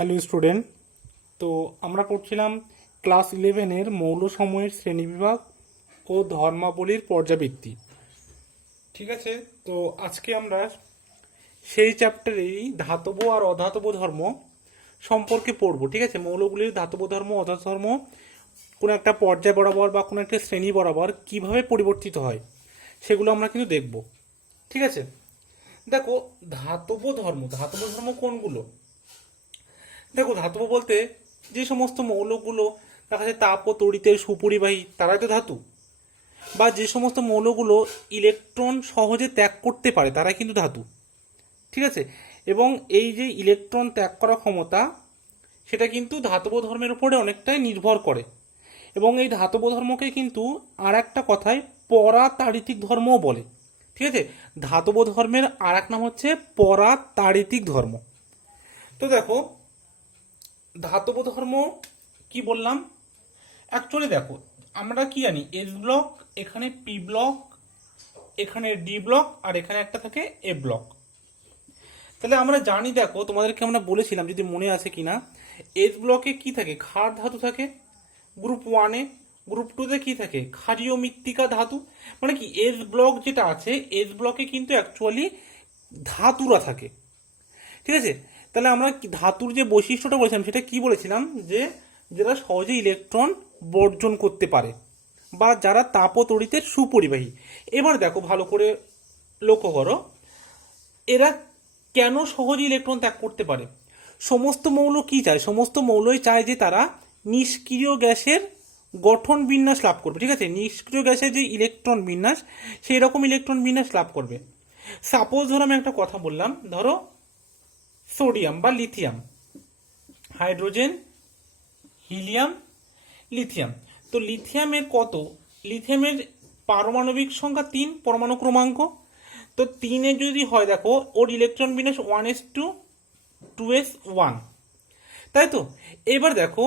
Hello student. তো আমরা পড়ছিলাম ক্লাস 11-এর মৌলসমূহের শ্রেণীবিভাগ ও ধর্মাবলীর পর্যাবৃত্তি। ঠিক আছে, তো আজকে আমরা সেই চ্যাপ্টারেরই ধাতব আর অধাতব ধর্ম সম্পর্কে পড়ব। ঠিক আছে, মৌলগুলির ধাতব ধর্ম অধাতব ধর্ম কোনো একটা পর্যায় বরাবর বা কোনো একটা শ্রেণী বরাবর কিভাবে পরিবর্তিত হয় সেগুলো আমরা কিন্তু দেখব। ঠিক আছে, দেখো ধাতব ধর্ম কোনগুলো? দেখো ধাতব বলতে যে সমস্ত মৌলগুলো দেখা যায় তাপ ও তড়িতের সুপরিবাহী তারাই তো ধাতু, বা যে সমস্ত মৌলগুলো ইলেকট্রন সহজে ত্যাগ করতে পারে তারাই কিন্তু ধাতু। ঠিক আছে, এবং এই যে ইলেকট্রন ত্যাগ করার ক্ষমতা সেটা কিন্তু ধাতব ধর্মের উপরে অনেকটাই নির্ভর করে, এবং এই ধাতব ধর্মকে কিন্তু আর একটা কথায় পরাতাড়িতিক ধর্মও বলে। ঠিক আছে, ধাতব ধর্মের আর এক নাম হচ্ছে পরাতাড়িতিক ধর্ম। তো দেখো ধাতব ধর্ম কি বললাম, অ্যাকচুয়ালি দেখো আমরা কি জানি, এস ব্লক, এখানে পি ব্লক, এখানে ডি ব্লক, আর এখানে একটা থাকে এ ব্লক। তাহলে আমরা জানি, দেখো তোমাদেরকে আমরা বলেছিলাম যদি মনে আছে কিনা, এস ব্লকে কি থাকে, ক্ষার ধাতু থাকে গ্রুপ 1-এ, গ্রুপ 2-তে কি থাকে, ক্ষারীয় মৃত্তিকা ধাতু। মানে কি এস ব্লক যেটা আছে, এস ব্লকে কিন্তু অ্যাকচুয়ালি ধাতুরা থাকে। ঠিক আছে, তাহলে আমরা ধাতুর যে বৈশিষ্ট্যটা বলেছিলাম সেটা কি বলেছিলাম, যে যারা সহজে ইলেকট্রন বর্জন করতে পারে বা যারা তাপ ও তড়িতের সুপরিবাহী। এবার দেখো ভালো করে লক্ষ্য করো, এরা কেন সহজে ইলেকট্রন ত্যাগ করতে পারে? সমস্ত মৌল কি চায়? সমস্ত মৌলই চায় যে তারা নিষ্ক্রিয় গ্যাসের গঠন বিন্যাস লাভ করবে। ঠিক আছে, নিষ্ক্রিয় গ্যাসের যে ইলেকট্রন বিন্যাস সেই রকম ইলেকট্রন বিন্যাস লাভ করবে। সাপোজ ধরো আমি একটা কথা বললাম, ধরো সোডিয়াম বা লিথিয়াম, হাইড্রোজেন, হিলিয়াম, লিথিয়াম। তো লিথিয়ামের পারমাণবিক সংখ্যা 3, পরমাণু ক্রমাঙ্ক। তো 3-এ যদি হয় দেখো ওর ইলেকট্রন বিন্যাস 1s2 2s1, তাই তো। এবার দেখো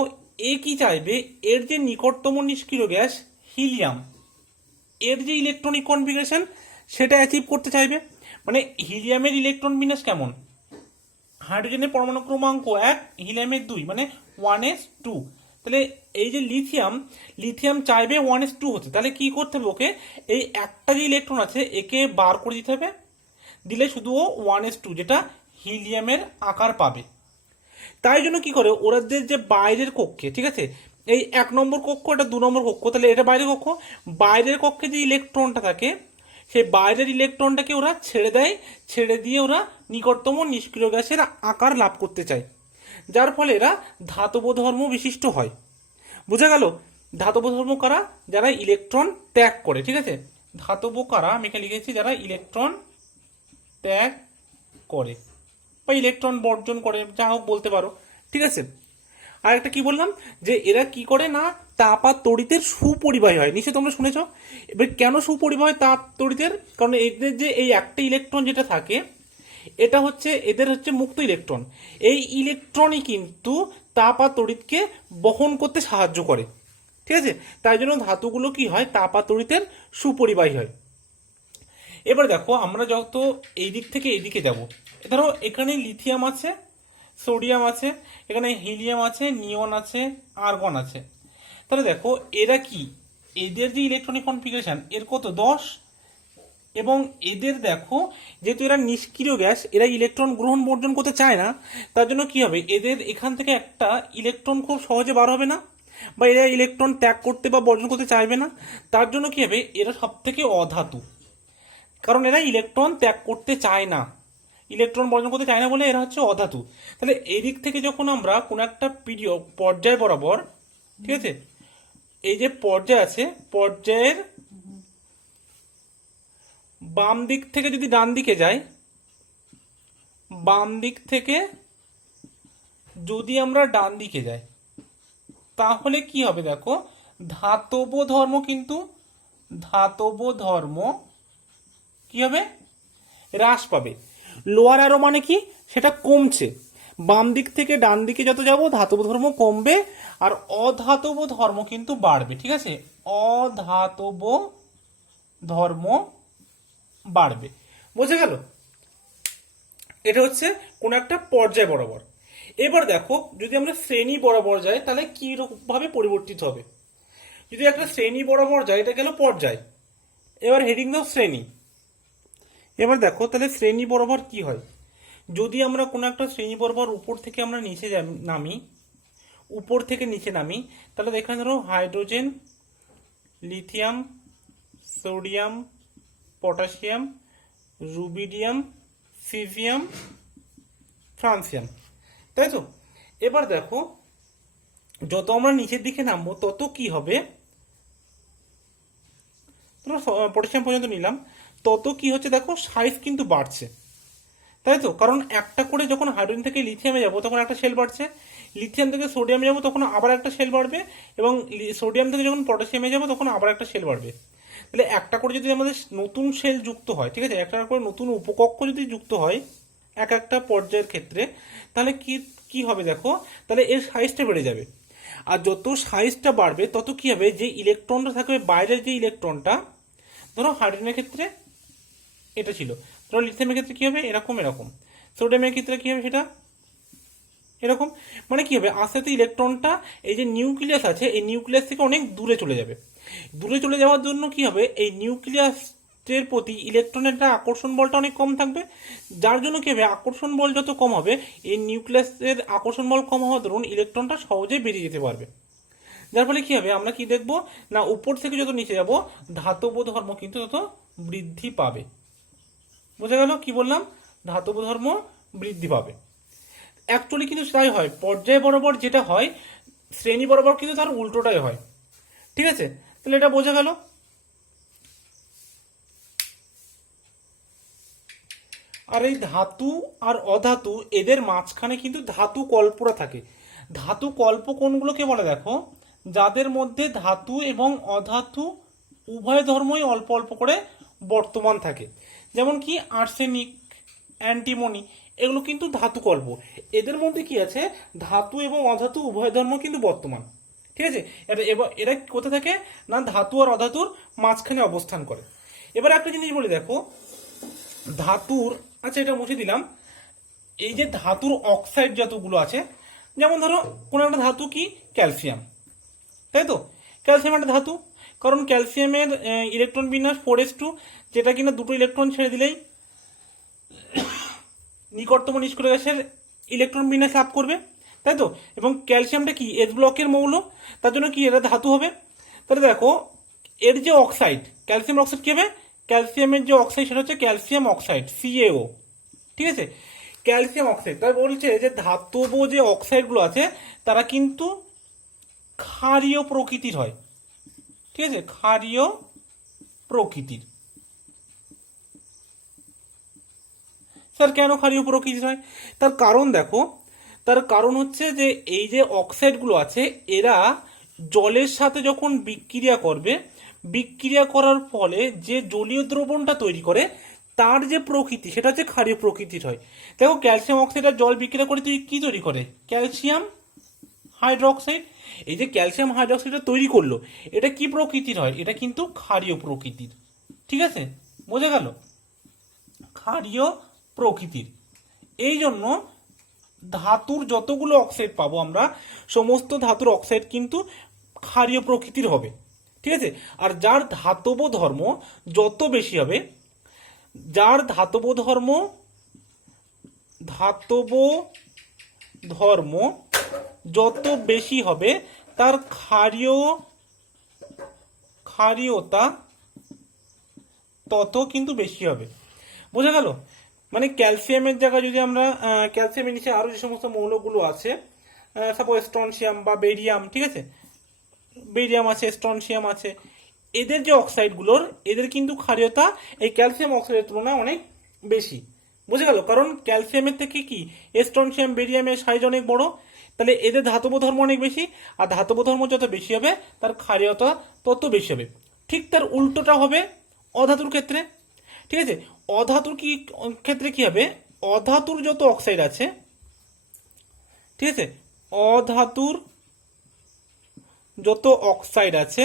এ কি চাইবে, এর যে নিকটতম নিষ্ক্রিয় গ্যাস হিলিয়াম, এর যে ইলেকট্রনিক কনফিগারেশন সেটা অ্যাচিভ করতে চাইবে। মানে হিলিয়ামের ইলেকট্রন বিন্যাস কেমন, হাইড্রোজেনের পরমাণু ক্রমাঙ্ক 1, হিলিয়ামের 2, মানে 1s2। তাহলে এই যে লিথিয়াম চাইবে 1s2 হতে, তাহলে কি করতে হবে, ওকে এই একটা যে ইলেকট্রন আছে একে বার করে দিতে হবে, দিলে শুধু ও 1s2 যেটা হিলিয়ামের আকার পাবে। তাই জন্য কি করে ওদের যে বাইরের কক্ষে, ঠিক আছে, এই 1 নম্বর কক্ষ, এটা 2 নম্বর কক্ষ, তাহলে এটা বাইরের কক্ষ, বাইরের কক্ষে যে ইলেকট্রনটা থাকে সেই বাইরের ইলেকট্রনটাকে ওরা ছেড়ে দেয়, ছেড়ে দিয়ে ওরা নিকটতম নিষ্ক্রিয় গ্যাসের আকার লাভ করতে চায়, যার ফলে এরা ধাতব ধর্ম বিশিষ্ট হয়। বোঝা গেল? ধাতব ধর্ম কারা? যারা ইলেকট্রন ত্যাগ করে। ঠিক আছে, ধাতব কারা আমি এখানে লিখেছি, যারা ইলেকট্রন ত্যাগ করে বা ইলেকট্রন বর্জন করে, যা হোক বলতে পারো। ঠিক আছে, আর একটা কি বললাম, যে এরা কি করে না, তাপ আর তড়িতের সুপরিবাহী হয়। নিশ্চয় তোমরা শুনেছ। এবার কেন সুপরিবাহী তাপ তড়িতের? কারণ এদের যে এই একটা ইলেকট্রন যেটা থাকে এটা হচ্ছে এদের হচ্ছে মুক্ত ইলেকট্রন। এই ইলেকট্রনই কিন্তু তাপ আর তড়িৎকে বহন করতে সাহায্য করে। ঠিক আছে, তাই জন্য ধাতুগুলো কি হয়, তাপ আর তড়িতের সুপরিবাহী হয়। এবার দেখো আমরা যত এই দিক থেকে এইদিকে যাব, ধরো এখানে লিথিয়াম আছে, সোডিয়াম আছে, এখানে হিলিয়াম আছে, নিয়ন আছে, আর্গন আছে। তাহলে দেখো এরা কি, এদের যে ইলেকট্রনিক কনফিগারেশন এর কত 10, এবং এদের দেখো যেহেতু এরা নিষ্ক্রিয় গ্যাস, এরা ইলেকট্রন গ্রহণ বর্জন করতে চায় না, তার জন্য কি হবে, এদের এখান থেকে একটা ইলেকট্রন খুব সহজে বার হবে না, বা এরা ইলেকট্রন ত্যাগ করতে বা বর্জন করতে চাইবে না। তার জন্য কি হবে, এরা সব থেকে অধাতু, কারণ এরা ইলেকট্রন ত্যাগ করতে চায় না, ইলেকট্রন বর্জন করতে চায় না বলে এরা হচ্ছে অধাতু। তাহলে এই দিক থেকে যখন আমরা কোন একটা পর্যায় বরাবর, ঠিক আছে, এই যে পর্যায় আছে, পর্যায়ের বাম দিক থেকে যদি ডান দিকে যাই, বাম দিক থেকে যদি আমরা ডান দিকে যাই তাহলে কি হবে, দেখো ধাতব ধর্ম, কিন্তু ধাতব ধর্ম কি হবে, হ্রাস পাবে। লোয়ার অ্যারো মানে কি, সেটা কমছে। বাম দিক থেকে ডান দিকে যত যাব ধাতব ধর্ম কমবে, আর অধাতব ধর্ম কিন্তু বাড়বে। ঠিক আছে, অধাতব ধর্ম বাড়বে। বোঝা গেল? এটা হচ্ছে কোন একটা পর্যায় বরাবর। এবার দেখো যদি আমরা শ্রেণী বরাবর যাই তাহলে কি ভাবে পরিবর্তিত হবে। যদি একটা শ্রেণী বরাবর যায় এটা গেল পর্যায়, এবার হেডিং দাও শ্রেণী। এবার দেখো তাহলে শ্রেণী বরাবর কি হয়, যদি আমরা কোনো একটা শ্রেণী বরাবর উপর থেকে আমরা নিচে নামি, উপর থেকে নিচে নামি, তাহলে এখানে ধরো hydrogen, lithium, sodium, potassium, rubidium, caesium, francium, তাই তো। এবার দেখো যত আমরা নিচের দিকে নামবো তত কি হবে, পটাশিয়াম পর্যন্ত নিলাম, তত কি হচ্ছে দেখো সাইজ কিন্তু বাড়ছে, তাই তো। কারণ একটা করে যখন হাইড্রোজেন থেকে লিথিয়ামে যাবো তখন একটা শেল বাড়ছে, লিথিয়াম থেকে সোডিয়ামে যাবো তখন আবার একটা শেল বাড়বে, এবং সোডিয়াম থেকে যখন পটাশিয়ামে যাবো তখন আবার একটা শেল বাড়বে। তাহলে একটা করে যদি আমাদের নতুন শেল যুক্ত হয়, ঠিক আছে, একটা করে নতুন উপকক্ষ যদি যুক্ত হয় এক একটা পর্যায়ের ক্ষেত্রে, তাহলে কি কি হবে দেখো, তাহলে এর সাইজটা বেড়ে যাবে। আর যত সাইজটা বাড়বে তত কি হবে, যে ইলেকট্রনটা থাকবে বাইরের যে ইলেকট্রনটা, ধরো হাইড্রোজেনের ক্ষেত্রে এটা ছিল, ধরো লিথিয়ামের ক্ষেত্রে কি হবে এরকম এরকম, সোডিয়ামের ক্ষেত্রে কি হবে সেটা এরকম। মানে কি হবে, আস্তে আস্তে ইলেকট্রনটা এই যে নিউক্লিয়াস আছে এই নিউক্লিয়াস থেকে অনেক দূরে চলে যাবে। দূরে চলে যাওয়ার জন্য কি হবে, এই নিউক্লিয়াসের প্রতি ইলেকট্রনের আকর্ষণ বলটা অনেক কম থাকবে, যার জন্য কি হবে, আকর্ষণ বল যত কম হবে, এই নিউক্লিয়াসের আকর্ষণ বল কম হওয়ার দরুন ইলেকট্রনটা সহজে বেরিয়ে যেতে পারবে। যার ফলে কি হবে, আমরা কি দেখব না, উপর থেকে যত নিচে যাব ধাতব ধর্ম কিন্তু তত বৃদ্ধি পাবে। বোঝা গেল কি বললাম, ধাতব ধর্ম বৃদ্ধি পাবে। অ্যাকচুয়ালি কিন্তু তাই হয়, পর্যায় বরাবর যেটা হয় শ্রেণী বরাবর কিন্তু তার উল্টোটাই হয়, ঠিক আছে। তাহলে এটা বোঝা গেল। আর এই ধাতু আর অধাতু এদের মাঝখানে কিন্তু ধাতু কল্পরা থাকে। ধাতু কল্প কোনগুলোকে বলে দেখো, যাদের মধ্যে ধাতু এবং অধাতু উভয় ধর্মই অল্প অল্প করে বর্তমান থাকে, যেমন কি আর্সেনিক, অ্যান্টিমনি, এগুলো কিন্তু ধাতু কল্প। এদের মধ্যে কি আছে, ধাতু এবং অধাতু উভয় ধর্ম কিন্তু বর্তমান, ঠিক আছে। এরা কোথায় থাকে না, ধাতু আর অধাতুর মাঝখানে অবস্থান করে। এবার একটা জিনিস বলি দেখো, ধাতুর, আচ্ছা এটা মুছে দিলাম, এই যে ধাতুর অক্সাইড যতগুলো আছে, যেমন ধরো কোন একটা ধাতু কি ক্যালসিয়াম, তাই তো। ক্যালসিয়াম একটা ধাতু, কারণ ক্যালসিয়ামের ইলেকট্রন বিন্যাস 4s2, যেটা কিনা দুটো ইলেকট্রন ছেড়ে দিলেই নিকটতম নিষ্ক্রিয় গ্যাসের ইলেকট্রন বিন্যাস লাভ করবে, তাই তো। এবং ক্যালসিয়ামটা কি এস ব্লকের মৌল, তার জন্য কি এটা ধাতু হবে। তাহলে দেখো এর যে অক্সাইড, ক্যালসিয়াম অক্সাইড কি হবে, ক্যালসিয়ামের যে অক্সাইড সেটা হচ্ছে ক্যালসিয়াম অক্সাইড, CaO, ঠিক আছে। ক্যালসিয়াম অক্সাইড, তাই বলছে যে ধাতব যে অক্সাইডগুলো আছে তারা কিন্তু ক্ষারীয় প্রকৃতির হয়, ঠিক আছে, ক্ষারীয় প্রকৃতির। স্যার কেন ক্ষারীয় প্রকৃতির হয়, তার কারণ দেখো, তার কারণ হচ্ছে যে এই যে অক্সাইডগুলো আছে এরা জলের সাথে যখন বিক্রিয়া করবে, বিক্রিয়া করার ফলে যে জলীয় দ্রবণটা তৈরি করে তার যে প্রকৃতি সেটা হচ্ছে ক্ষারীয় প্রকৃতির হয়। দেখো ক্যালসিয়াম অক্সাইড আর জল বিক্রিয়া করে তুই কি তৈরি করে, ক্যালসিয়াম হাইড্রোক্সাইড। এই যে ক্যালসিয়াম হাইড্রোক্সাইডটা তৈরি করলো এটা কি প্রকৃতির হয়, এটা কিন্তু ক্ষারীয় প্রকৃতির, ঠিক আছে, বোঝা গেল, ক্ষারীয় প্রকৃতির। এই জন্য ধাতুর যতগুলো অক্সাইড পাবো আমরা, সমস্ত ধাতুর অক্সাইড কিন্তু ক্ষারীয় প্রকৃতির হবে, ঠিক আছে। আর যার ধাতব ধর্ম যত বেশি হবে, যার ধাতব ধর্ম যত বেশি হবে তার ক্ষারীয়তা তত কিন্তু বেশি হবে। বোঝা গেল, মানে ক্যালসিয়ামের জায়গায় যদি আমরা ক্যালসিয়ামের নিচে আরো যে সমস্ত মৌলগুলো আছে, সাপোজ স্ট্রনশিয়াম বা বেরিয়াম, ঠিক আছে, বেরিয়াম আছে, স্ট্রনশিয়াম আছে, এদের যে অক্সাইডগুলোর এদের কিন্তু ক্ষারীয়তা এই ক্যালসিয়াম অক্সাইডের তুলনায় অনেক বেশি। বোঝা গেল, কারণ ক্যালসিয়ামের থেকে কি স্ট্রনশিয়াম, বেরিয়ামের সাইজ অনেক বড়, তাহলে এদের ধাতব ধর্ম অনেক বেশি, আর ধাতব ধর্ম যত বেশি হবে তার ক্ষারীয়তা তত বেশি হবে। ঠিক তার উল্টোটা হবে অধাতুর ক্ষেত্রে, ঠিক আছে। অধাতুর কি ক্ষেত্রে কি হবে, অধাতুর যত অক্সাইড আছে, ঠিক আছে, অধাতুর যত অক্সাইড আছে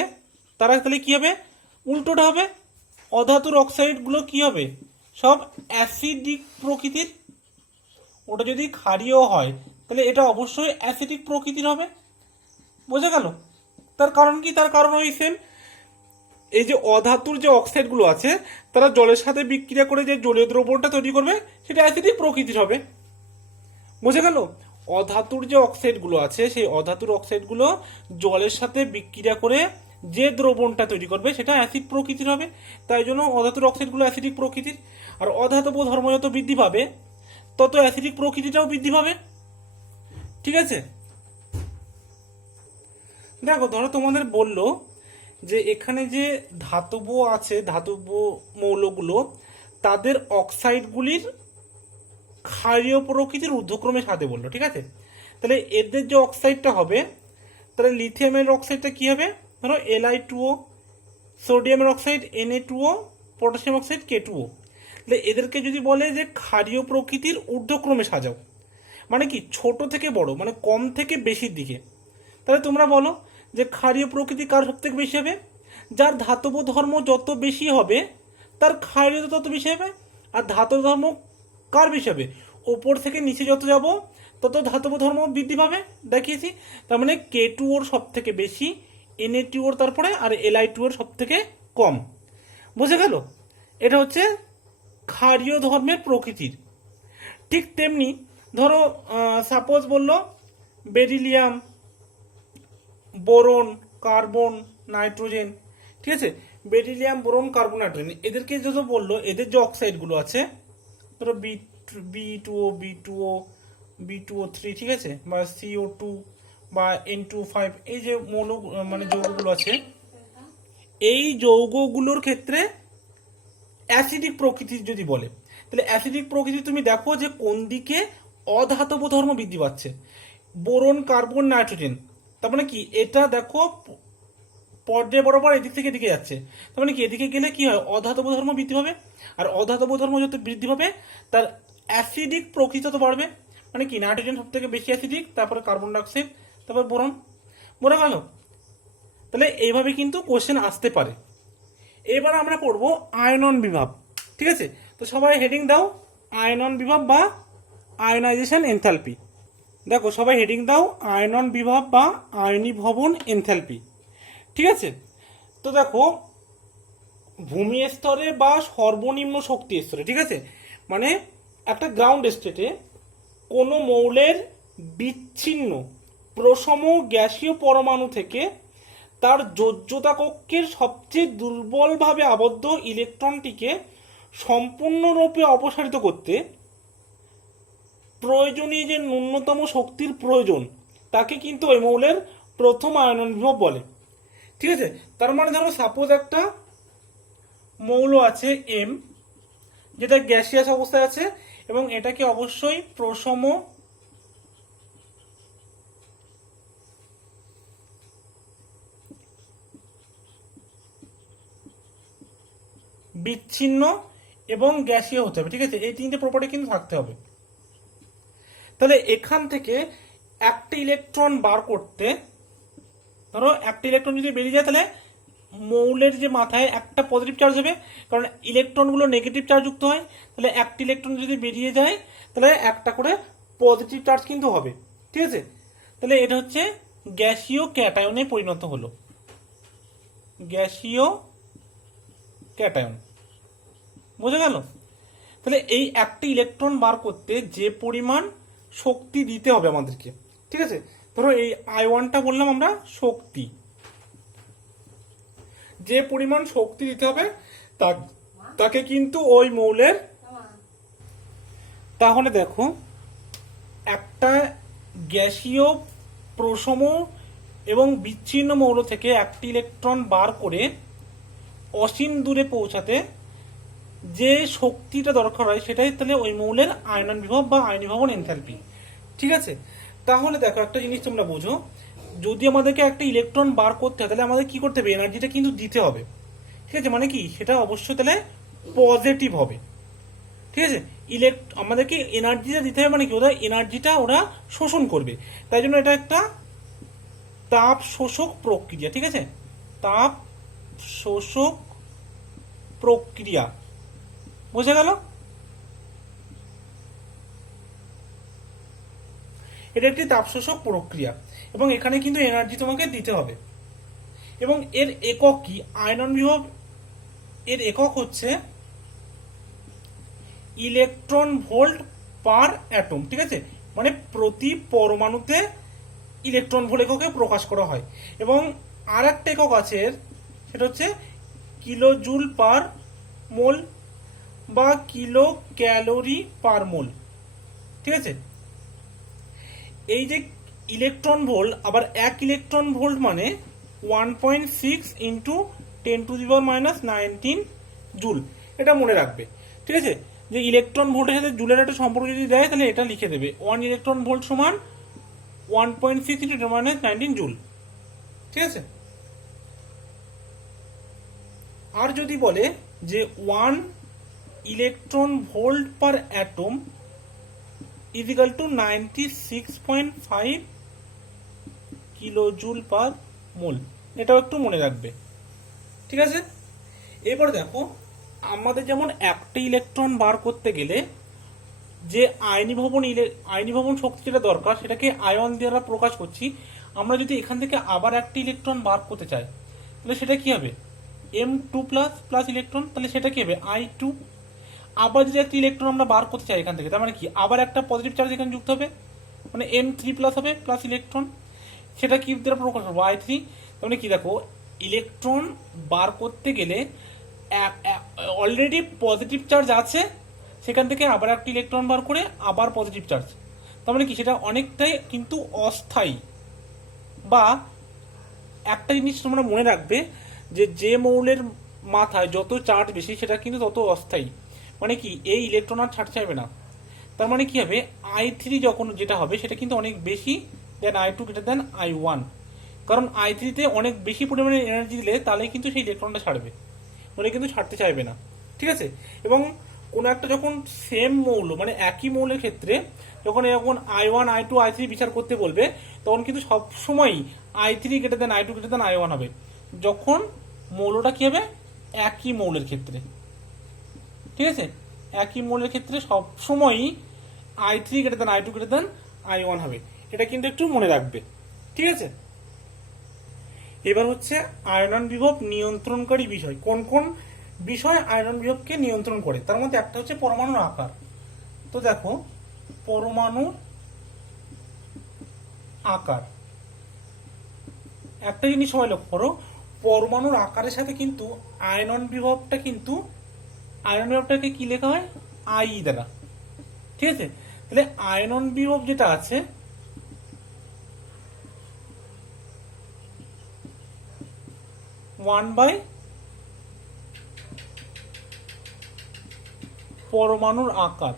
তারা তাহলে কি হবে, উল্টোটা হবে, অধাতুর অক্সাইড গুলো কি হবে, সব অ্যাসিডিক প্রকৃতির। ওটা যদি ক্ষারীয় হয় তাহলে এটা অবশ্যই অ্যাসিডিক প্রকৃতির হবে। বোঝা গেল? তার কারণ কি? তার কারণ ওই সেম, এই যে অধাতুর যে অক্সাইডগুলো আছে তারা জলের সাথে বিক্রিয়া করে যে জলীয় দ্রবণটা তৈরি করবে সেটা অ্যাসিডিক প্রকৃতির হবে। বোঝা গেল? অধাতুর যে অক্সাইডগুলো আছে সেই অধাতুর অক্সাইডগুলো জলের সাথে বিক্রিয়া করে যে দ্রবণটা তৈরি করবে সেটা অ্যাসিড প্রকৃতির হবে। তাই জন্য অধাতুর অক্সাইডগুলো অ্যাসিডিক প্রকৃতির। আর অধাতব ধর্ম যত বৃদ্ধি পাবে তত অ্যাসিডিক প্রকৃতিটাও বৃদ্ধি পাবে। ঠিক আছে? দেখো, ধরো তোমাদের বললো যে এখানে যে ধাতব আছে, ধাতব মৌলগুলো তাদের অক্সাইডগুলির ক্ষারীয় প্রকৃতির ঊর্ধ্বক্রমে সাথে বললো। ঠিক আছে? তাহলে এদের যে অক্সাইডটা হবে, তাহলে লিথিয়ামের অক্সাইডটা কি হবে? ধরো Li2O, সোডিয়ামের oxide Na2O, potassium oxide K2O। তাহলে এদেরকে যদি বলে যে ক্ষারীয় প্রকৃতির ঊর্ধ্বক্রমে সাজাও, মানে কি ছোট থেকে বড়, মানে কম থেকে বেশির দিকে, তাহলে তোমরা বলো যে ক্ষারীয় প্রকৃতি কার সব থেকে বেশি হবে? যার ধাতব ধর্ম যত বেশি হবে তার ক্ষারীয়তা তত বেশি হবে। আর ধাতব ধর্ম কার বেশি হবে? ওপর থেকে নিচে যত যাব তত ধাতব ধর্ম বৃদ্ধি পাবে, দেখিয়েছি। তার মানে K2 ওর সব থেকে বেশি, Na2 ওর তারপরে, আর Li2 ওর সব থেকে কম। বুঝে গেল? এটা হচ্ছে ক্ষারীয় ধর্মের প্রকৃতির। ঠিক তেমনি ধরো সাপোজ বললো বেরিলিয়াম, বোরন, কার্বন, নাইট্রোজেন। ঠিক আছে? বেরিলিয়াম, বোরন, কার্বন, নাইট্রোজেন এদেরকে যত বললো, এদের যে অক্সাইডগুলো আছে ধরো B2O3, ঠিক আছে, বা CO2 বা N25, এই যে মৌল মানে যৌগগুলো আছে, এই যৌগগুলোর ক্ষেত্রে অ্যাসিডিক প্রকৃতির যদি বলে, তাহলে অ্যাসিডিক প্রকৃতি তুমি দেখো যে কোন দিকে অধাতব ধর্ম বৃদ্ধি পাচ্ছে। বোরন, কার্বন, নাইট্রোজেন, তার মানে কি এটা দেখো পর্যায় বরাবর এদিক থেকে এদিকে যাচ্ছে। তার মানে কি এদিকে গেলে কি হয়? অধাতব ধর্ম বৃদ্ধি পাবে। আর অধাতব ধর্ম যত বৃদ্ধি পাবে তার অ্যাসিডিক প্রকৃতি তত বাড়বে। মানে কি নাইট্রোজেন সব থেকে বেশি অ্যাসিডিক, তারপরে কার্বন ডাইঅক্সাইড, তারপর বোরন। বোঝা গেল? তাহলে এইভাবে কিন্তু কোশ্চেন আসতে পারে। এবার আমরা পড়ব আয়নন বিভব। ঠিক আছে? তো সবাই হেডিং দাও, আয়নন বিভব বা আয়নাইজেশন এনথালপি। দেখো সবাই হেডিং দাও, আয়নন বিভব বা আয়নীভবন এনথালপি। ঠিক আছে? তো দেখো, ভূমি স্তরে বা সর্বনিম্ন শক্তি স্তরে, ঠিক আছে, মানে একটা গ্রাউন্ড স্টেটে কোনো মৌলের বিচ্ছিন্ন প্রসম গ্যাসীয় পরমাণু থেকে তার যোজ্যতা কক্ষের সবচেয়ে দুর্বলভাবে আবদ্ধ ইলেকট্রনটিকে সম্পূর্ণরূপে অপসারিত করতে প্রয়োজনীয় যে ন্যূনতম শক্তির প্রয়োজন তাকে কিন্তু ওই মৌলের প্রথম আয়নন বিভব বলে। ঠিক আছে? তার মানে ধরো সাপোজ একটা মৌল আছে M, যেটা গ্যাসিয়াস অবস্থায় আছে এবং এটাকে অবশ্যই প্রসম বিচ্ছিন্ন এবং গ্যাসীয় হতে হবে। ঠিক আছে? এই তিনটে প্রপার্টি কিন্তু থাকতে হবে। তাহলে এখান থেকে একটা ইলেকট্রন বার করতে, ধরো একটা ইলেকট্রন যদি বেরিয়ে যায় তাহলে মৌলের যে মাথায় একটা পজিটিভ চার্জ হবে, কারণ ইলেকট্রনগুলো নেগেটিভ চার্জ যুক্ত হয়। তাহলে একটা ইলেকট্রন যদি বেরিয়ে যায় তাহলে একটা করে পজিটিভ চার্জ কিন্তু হবে। ঠিক আছে? তাহলে এটা হচ্ছে গ্যাসীয় ক্যাটায়নে পরিণত হলো, গ্যাসীয় ক্যাটায়ন। বোঝা গেল? তাহলে এই একটা ইলেকট্রন বার করতে যে পরিমাণ শক্তি দিতে হবে আমাদেরকে, ঠিক আছে, ধরো এই I1টা বললাম আমরা শক্তি, যে পরিমাণ শক্তি দিতে হবে তাকে কিন্তু ওই মৌলের, তাহলে দেখো একটা গ্যাসীয় প্রসম এবং বিচ্ছিন্ন মৌল থেকে একটি ইলেকট্রন বার করে অসীম দূরে পৌঁছাতে যে শক্তিটা দরকার হয় সেটাই তাহলে ওই মৌলের আয়নন বিভব বা আয়নীভবন এনথালপি। ঠিক আছে? তাহলে দেখো একটা জিনিস তোমরা বোঝো, যদি আমাদেরকে একটা ইলেকট্রন বার করতে হয় তাহলে আমাদের কি করতে হবে? এনার্জিটা কিন্তু দিতে হবে। ঠিক আছে? মানে কি সেটা অবশ্যই তাহলে পজিটিভ হবে। ঠিক আছে? আমাদেরকে এনার্জিটা দিতে হবে, মানে কি ওরা এনার্জিটা ওরা শোষণ করবে। তাই জন্য এটা একটা তাপ শোষক প্রক্রিয়া। ঠিক আছে? তাপ শোষক প্রক্রিয়া। বোঝা গেল? এটা একটি তাপশোষক প্রক্রিয়া এবং এখানে কিন্তু এনার্জি তোমাকে দিতে হবে। এবং এর একক কি? আয়নন বিভব এর একক হচ্ছে ইলেকট্রন ভোল্ট পার অ্যাটম, ঠিক আছে? মানে প্রতি পরমাণুতে ইলেকট্রন ভোল্ট এককে প্রকাশ করা হয়। এবং আর একটা একক আছে এর, সেটা হচ্ছে কিলো জুল পার মোল বা কিলো ক্যালোরি পার মোল, ঠিক আছে? এই যে ইলেকট্রন ভোল্ট, আবার 1 ইলেকট্রন ভোল্ট মানে 1.6 ইন্টু 10⁻⁻19 জুল, এটা মনে রাখবে, ঠিক আছে? যে ইলেকট্রন ভোল্টের সাথে জুলের একটা সম্পর্ক যদি দেয় তাহলে এটা লিখে দেবে 1 ইলেকট্রন ভোল্ট সমান 1.6 ইন্টু 10⁻19 জুল, ঠিক আছে? আর যদি বলে যে 1 electron volt per atom is equal to 96.5 kilo joule per mole, এটাও একটু মনে রাখবে, ঠিক আছে? এবার দেখো, আমাদের যেমন একটা ইলেকট্রন বার করতে গেলে যে আয়নি ভবন শক্তি যেটা দরকার সেটাকে আয়ন দ্বারা প্রকাশ করছি। আমরা যদি এখান থেকে আবার একটা ইলেকট্রন বার করতে চাই তাহলে সেটা কি হবে? M2 প্লাস ইলেকট্রন, তাহলে সেটা কি হবে? I2। আবার যদি একটা ইলেকট্রন আমরা বার করতে চাই এখান থেকে, তার মানে কি? আবার একটা পজিটিভ চার্জ এখানে যুক্ত হবে, মানে M3 প্লাস হবে প্লাস ইলেকট্রন, সেটা কি দ্বারা প্রকাশ করবো? I3। তার মানে কি? দেখো, ইলেকট্রন বার করতে গেলে অলরেডি পজিটিভ চার্জ আছে, সেখান থেকে আবার একটা ইলেকট্রন বার করে আবার পজিটিভ চার্জ, তার মানে কি? সেটা অনেকটাই কিন্তু অস্থায়ী। বা একটা জিনিস তোমরা মনে রাখবে যে মৌলের মাথায় যত চার্জ বেশি সেটা কিন্তু তত অস্থায়ী, মানে কি? এই ইলেকট্রন আর ছাড়তে চাইবে না। তার মানে কি হবে? I3 যখন যেটা হবে সেটা কিন্তু অনেক বেশি দেন I2 গ্রেটার দেন I1, কারণ I3-তে অনেক বেশি পরিমাণে এনার্জি দিলে তাহলে কিন্তু সেই ইলেকট্রনটা ছাড়বে, মানে কিন্তু ছাড়তে চাইবে না, ঠিক আছে? এবং কোনো একটা যখন সেম মৌল মানে একই মৌলের ক্ষেত্রে যখন এরকম I1 I2 I3 বিচার করতে বলবে তখন কিন্তু সবসময়ই I3 greater than I2 greater than I1 হবে, যখন মৌলটা কি হবে? একই মৌলের ক্ষেত্রে, ঠিক আছে? একই মৌলের ক্ষেত্রে সবসময়ই I3 greater than I2 greater than I1 হবে, এটা কিন্তু একটু মনে রাখবে, ঠিক আছে? এবার হচ্ছে আয়নন বিভব নিয়ন্ত্রণকারী বিষয়। কোন কোন বিষয় আয়নন বিভবকে নিয়ন্ত্রণ করে? তার মধ্যে একটা হচ্ছে পরমাণুর আকার। তো দেখো, পরমাণুর আকার, একটা জিনিস সবাই লক্ষ্য করো, পরমাণুর আকারের সাথে কিন্তু আয়নন বিভবটাকে কি লেখা হয়? আই দ্বারা, ঠিক আছে? তাহলে আয়নন বিভব যেটা আছে ওয়ান বাই পরমাণুর আকার,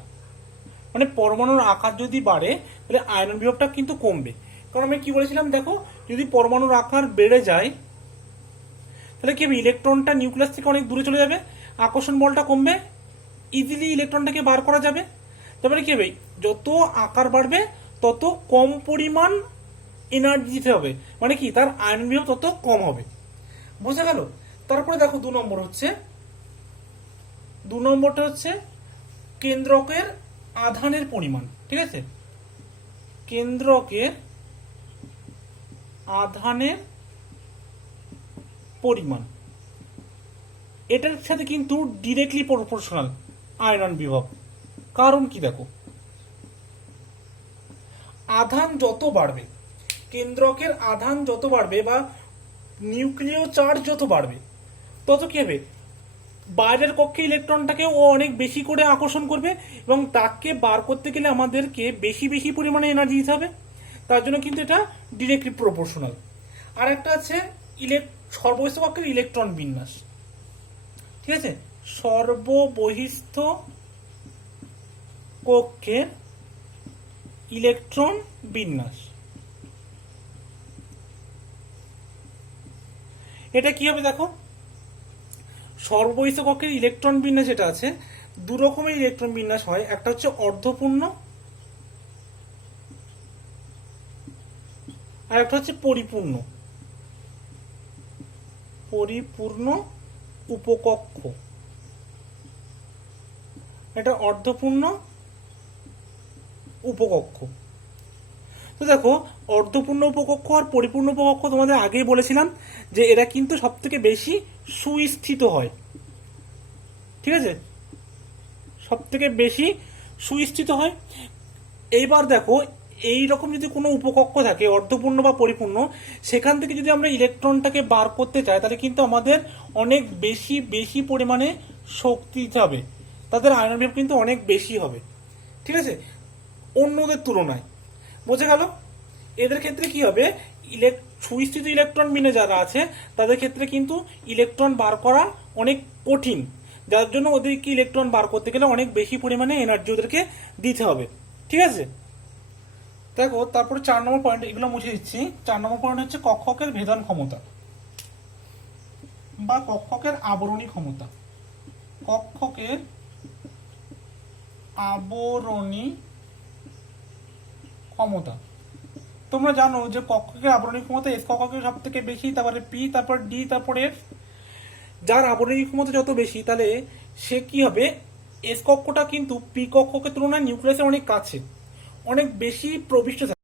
মানে পরমাণুর আকার যদি বাড়ে তাহলে আয়নন বিভবটা কিন্তু কমবে। কারণ আমি কি বলেছিলাম, দেখো, যদি পরমাণুর আকার বেড়ে যায় তাহলে কি হবে? ইলেকট্রনটা নিউক্লিয়াস থেকে অনেক দূরে চলে যাবে, আকর্ষণ বলটা কমবে, ইজিলি ইলেকট্রনটাকে বার করা যাবে। তারপরে কি হবে? যত আকার বাড়বে তত কম পরিমাণ এনার্জি দিতে হবে, মানে কি? তার আয়নন বিভব তত কম হবে, বোঝা গেল? তারপরে দেখো, 2 নম্বরটা হচ্ছে কেন্দ্রকের আধানের পরিমাণ, ঠিক আছে? কেন্দ্রকের আধানের পরিমাণ, এটার সাথে কিন্তু ডিরেক্টলি প্রপোর্শনাল আয়নন বিভব। কারণ কি? দেখো, আধান যত বাড়বে, কেন্দ্রকের আধান যত বাড়বে বা নিউক্লিয় চার্জ যত বাড়বে তত কি হবে? বাইরের কক্ষে ইলেকট্রনটাকে ও অনেক বেশি করে আকর্ষণ করবে এবং তাকে বার করতে গেলে আমাদেরকে বেশি বেশি পরিমাণে এনার্জি দিতে হবে, তার জন্য কিন্তু এটা ডিরেক্টলি প্রপোর্শনাল। আর একটা আছে সর্ববহিস্থ কক্ষের ইলেকট্রন বিন্যাস, ঠিক আছে? সর্ববহিস্থ কক্ষের ইলেকট্রন বিন্যাস, এটা কি হবে? দেখো, সর্ববহিস্থ কক্ষের ইলেকট্রন বিন্যাস যেটা আছে, 2 রকমের ইলেকট্রন বিন্যাস হয়। একটা হচ্ছে অর্ধপূর্ণ আর একটা হচ্ছে পরিপূর্ণ উপকক্ষ। এটা অর্ধপূর্ণ উপকক্ষ। তো দেখো, অর্ধপূর্ণ উপকক্ষ আর পরিপূর্ণ উপকক্ষ তোমাদের আগেই বলেছিলাম যে এরা কিন্তু সব থেকে বেশি সুস্থিত হয়। ঠিক আছে, সব থেকে বেশি সুস্থিত হয়। এইবার দেখো, এই রকম যদি কোনো উপকক্ষ থাকে অর্ধপূর্ণ বা পরিপূর্ণ, সেখান থেকে যদি আমরা ইলেকট্রনটাকে বার করতে চাই তাহলে কিন্তু আমাদের অনেক বেশি বেশি পরিমাণে শক্তি দিতে হবে, তাদের আয়নন ভর কিন্তু অনেক বেশি হবে। ঠিক আছে, অন্যদের তুলনায়। বোঝা গেল? এদের ক্ষেত্রে কি হবে, সুস্থিত ইলেকট্রন বিনে যারা আছে তাদের ক্ষেত্রে কিন্তু ইলেকট্রন বার করা অনেক কঠিন, যার জন্য ওদেরকে ইলেকট্রন বার করতে গেলে অনেক বেশি পরিমাণে এনার্জি ওদেরকে দিতে হবে। ঠিক আছে, দেখো তারপরে 4 নম্বর পয়েন্ট, এগুলো মুছে দিচ্ছি। 4 নম্বর পয়েন্ট হচ্ছে কক্ষকের ভেদন ক্ষমতা বা কক্ষকের আবরণী ক্ষমতা। কক্ষকের আবরণী ক্ষমতা। তোমরা জানো যে কক্ষকের আবরণী ক্ষমতা এস কক্ষকের সব থেকে বেশি, তারপরে পি, তারপর ডি, তারপর এফ। যার আবরণী ক্ষমতা যত বেশি তাহলে সে কি হবে, এস কক্ষটা কিন্তু পি কক্ষকের তুলনায় নিউক্লিয়াসের অনেক কাছে, অনেক বেশি প্রবিষ্ট থাকে।